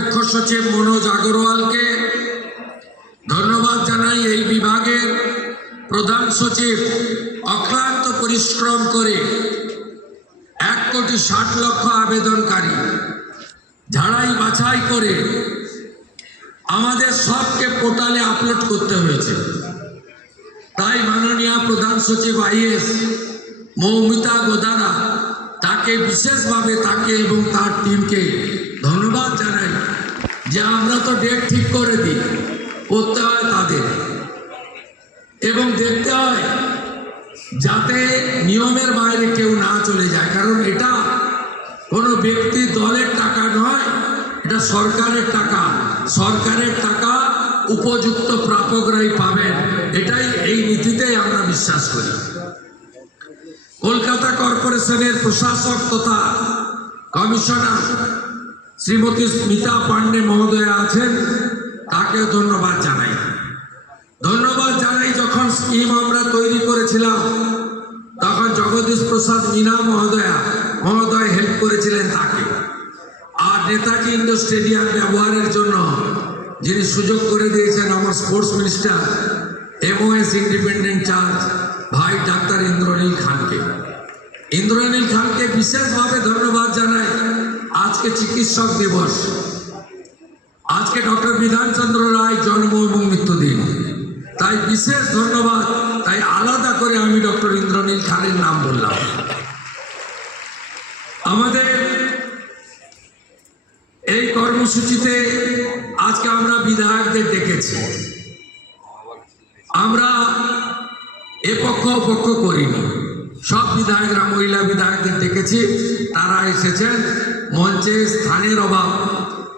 মুখ্য সচিব মনোজ আগরওয়ালকে ধন্যবাদ জানাই। এই বিভাগের প্রধান সচিব অক্লান্ত পরিশ্রম করে 1,60,00,000 আবেদনকারী ঝাড়াই বাছাই করে আমাদের সবকে পোর্টালে আপলোড করতে হয়েছে। তাই মাননীয় প্রধান সচিব আইএস মৌমিতা গোদারা তাকে বিশেষভাবে তাকে এবং তার টিমকে ধন্যবাদ জানাই যে আমরা তো ডেট ঠিক করে দিই, করতে হয় তাদের এবং দেখতে হয় যাতে নিয়মের বাইরে কেউ না চলে যায়, কারণ এটা কোনো ব্যক্তি দলের টাকা নয়, এটা সরকারের টাকা। সরকারের টাকা উপযুক্ত প্রাপকরাই পাবেন, এটাই এই নীতিতেই আমরা বিশ্বাস করি। কলকাতা কর্পোরেশনের প্রশাসক তথা কমিশনার শ্রীমতী স্মিতা পান্ডে মহোদয়া আছেন, তাকেও ধন্যবাদ জানাই। যখন স্কিম আমরা তৈরি করেছিলাম তখন জগদীশ প্রসাদ মিনা মহোদয় হেল্প করেছিলেন তাকে। আর নেতাজি ইন্ডোর স্টেডিয়াম ব্যবহারের জন্য যিনি সুযোগ করে দিয়েছেন আমার sports minister MOS independent charge ভাই ডাক্তার ইন্দ্রনীল খানকে বিশেষভাবে ধন্যবাদ জানাই। আজকে চিকিৎসক দিবস, আজকে ডক্টর বিধানচন্দ্র রায় জন্ম এবং মৃত্যুদিন, তাই বিশেষ ধন্যবাদ। তাই আলাদা করে আমি ডক্টর ইন্দ্রনীল খানের নাম বললাম। আমাদের এই কর্মসূচিতে আজকে আমরা বিধায়কদের ডেকেছি। আমরা এপক্ষ ওপক্ষ করিনি, সব বিধায়করা মহিলা বিধায়কদের ডেকেছি, তারা এসেছেন। মঞ্চে স্থানের অভাব,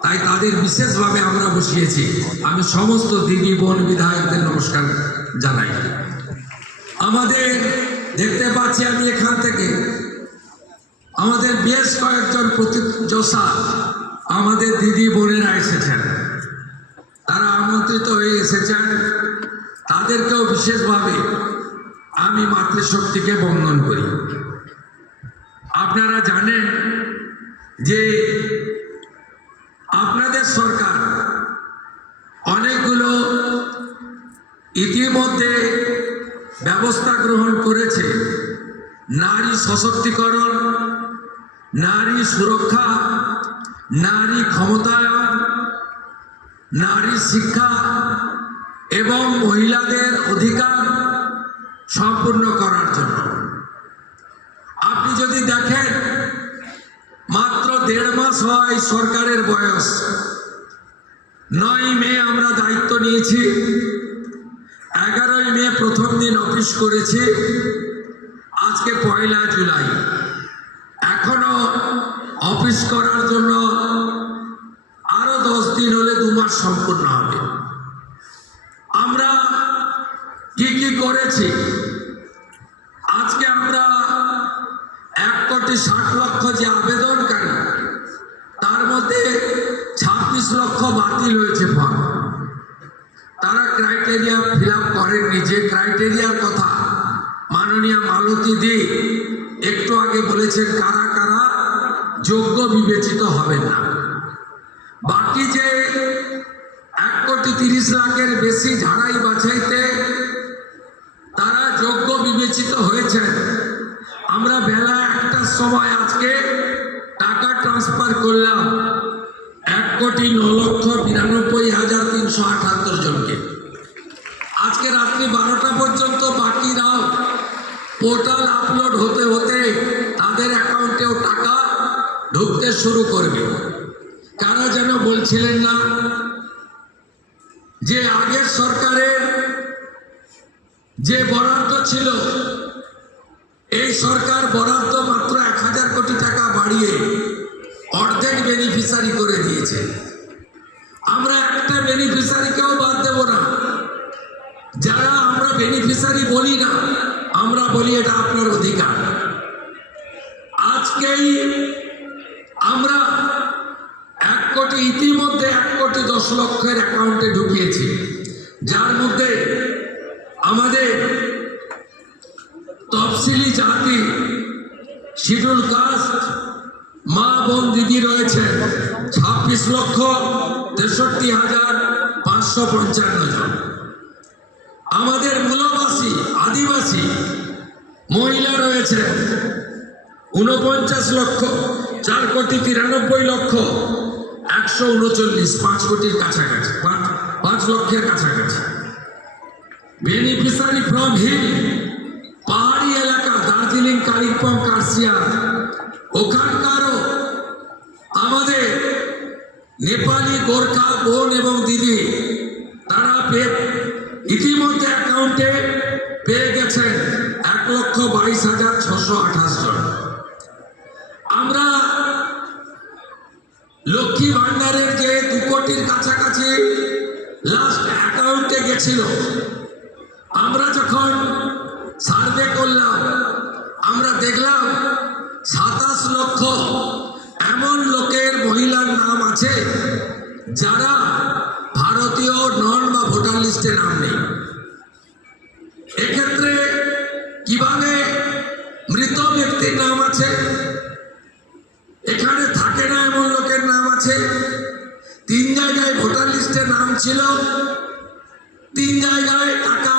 তাই তাদের বিশেষভাবে আমরা বসিয়েছি। আমি সমস্ত দিদি বোন বিধায়কদের নমস্কার জানাই। আমাদের দেখতে পাচ্ছি আমি এখান থেকে আমাদের বেশ কয়েকজন প্রতিযোগী আমাদের দিদি বোনেরা এসেছেন, তারা আমন্ত্রিত হয়ে এসেছেন। তাদেরকেও বিশেষভাবে আমি মাতৃশক্তিকে বন্দন করি। আপনারা জানেন যে আপনাদের সরকার অনেকগুলো ইতিমধ্যে ব্যবস্থা গ্রহণ করেছে। নারী সশক্তিকরণ, নারী সুরক্ষা, নারী ক্ষমতায়ন, নারী শিক্ষা এবং মহিলাদের অধিকার সম্পূর্ণ করার জন্য। আপনি যদি দেখেন মাত্র 1.5 মাস হয় সরকারের বয়স। 9ই মে আমরা দায়িত্ব নিয়েছি, 11ই মে প্রথম দিন অফিস করেছি, আজকে 1 জুলাই। এখনো অফিস করার জন্য আরো 10 দিন হলে 2 মাস সম্পূর্ণ হবে। আমরা কি করেছি? আজকে আমরা 1,60,00,000 যে আবেদনকারী, তার মধ্যে 26 লক্ষ বাতিল হয়েছে ফর্ম। তারা ক্রাইটেরিয়া ফিল আপ করেননি। যে ক্রাইটেরিয়ার কথা মাননীয় মালতী দে একটু আগে বলেছেন, কারা কারা যোগ্য বিবেচিত হবেন না। বাকি যে 1,30,00,000-এর বেশি ঝাড়াই বাছাইতে তারা যোগ্য বিবেচিত হয়েছেন। আমরা বেলা 1টার সময় আজকে টাকা ট্রান্সফার করলাম 1,09,92,378 জনকে। আজকে রাত্রি 12টা পর্যন্ত বাকিরাও পোর্টাল আপলোড হতে হতে তাদের অ্যাকাউন্টেও টাকা ঢুকতে শুরু করবে। কারা যেন বলছিলেন না যে আগের সরকারের যে বরাদ্দ ছিল, এই সরকার বরাদ্দ মাত্র 1,000 কোটি টাকা বাড়িয়ে অর্ধেক বেনিফিশিয়ারি করে দিয়েছে। আমরা একটা বেনিফিশিয়ারিকেও বাদ দেব না। যারা আমরা বেনিফিশিয়ারি বলি না, আমরা বলি এটা আপনার অধিকার। আজকেই আমরা 1 কোটি ইতিমধ্যে 1,10,00,000-এর অ্যাকাউন্টে ঢুকিয়েছি, যার মধ্যে আমাদের তফসিলি জাতি, শিডিউল কাস্ট, মা বোন দিদি রয়েছে 26 26,63,555 জন। আমাদের মূলবাসী আদিবাসী মহিলা রয়েছে 49,04,93,139, 5 কোটির কাছাকাছি, 5 লক্ষের কাছাকাছি। বেনিফিশিয়ারি ফ্রম হিল, পাহাড়ি এলাকা দার্জিলিং, কালিম্পং, কার্শিয়াং, ওখানকারও আমাদের নেপালি গোর্খা বোন এবং দিদি তারা ইতিমধ্যে অ্যাকাউন্টে পেয়ে গেছেন 1,22,628 জন। আমরা লক্ষ্মী ভান্ডারের যে 2 কোটির কাছাকাছি লাস্ট অ্যাকাউন্টে গেছিল, আমরা যখন সার্ভে করলাম আমরা দেখলাম 27 লক্ষ এমন লোকের মহিলার নাম আছে যারা ভারতীয় নন বা ভোটার লিস্টে নাম নেই। এক্ষেত্রে কিভাবে মৃত ব্যক্তির নাম আছে, এখানে থাকে না এমন লোকের নাম আছে, 3 জায়গায় ভোটার লিস্টে নাম ছিল, 3 জায়গায় টাকা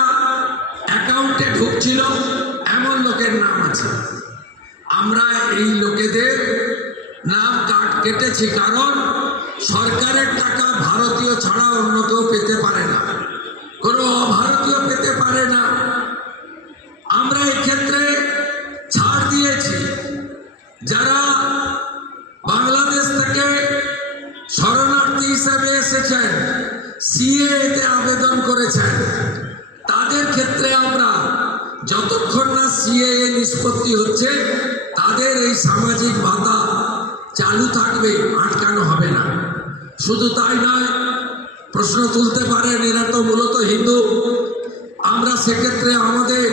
অ্যাকাউন্টে ঢুকছিল, এমন লোকের নাম আছে। আমরা এই লোকেদের নাম কেটেছি, কারণ সরকারের টাকা ভারতীয় ছাড়া অন্য কেউ পেতে পারে না, কোনো অভারতীয় পেতে পারে না। আমরা এক্ষেত্রে ছাড় দিয়েছি। যারা বাংলাদেশ থেকে শরণার্থী হিসাবে এসেছেন, সিএতে আবেদন করেছেন, তাদের ক্ষেত্রে আমরা যতক্ষণ না সিএ নিষ্পত্তি হচ্ছে তাদের এই সামাজিক ভাতা চালু থাকবে, আটকানো হবে না। শুধু তাই নয়, প্রশ্ন তুলতে পারেন এরা তো মূলত হিন্দু, আমরা সেক্ষেত্রে আমাদের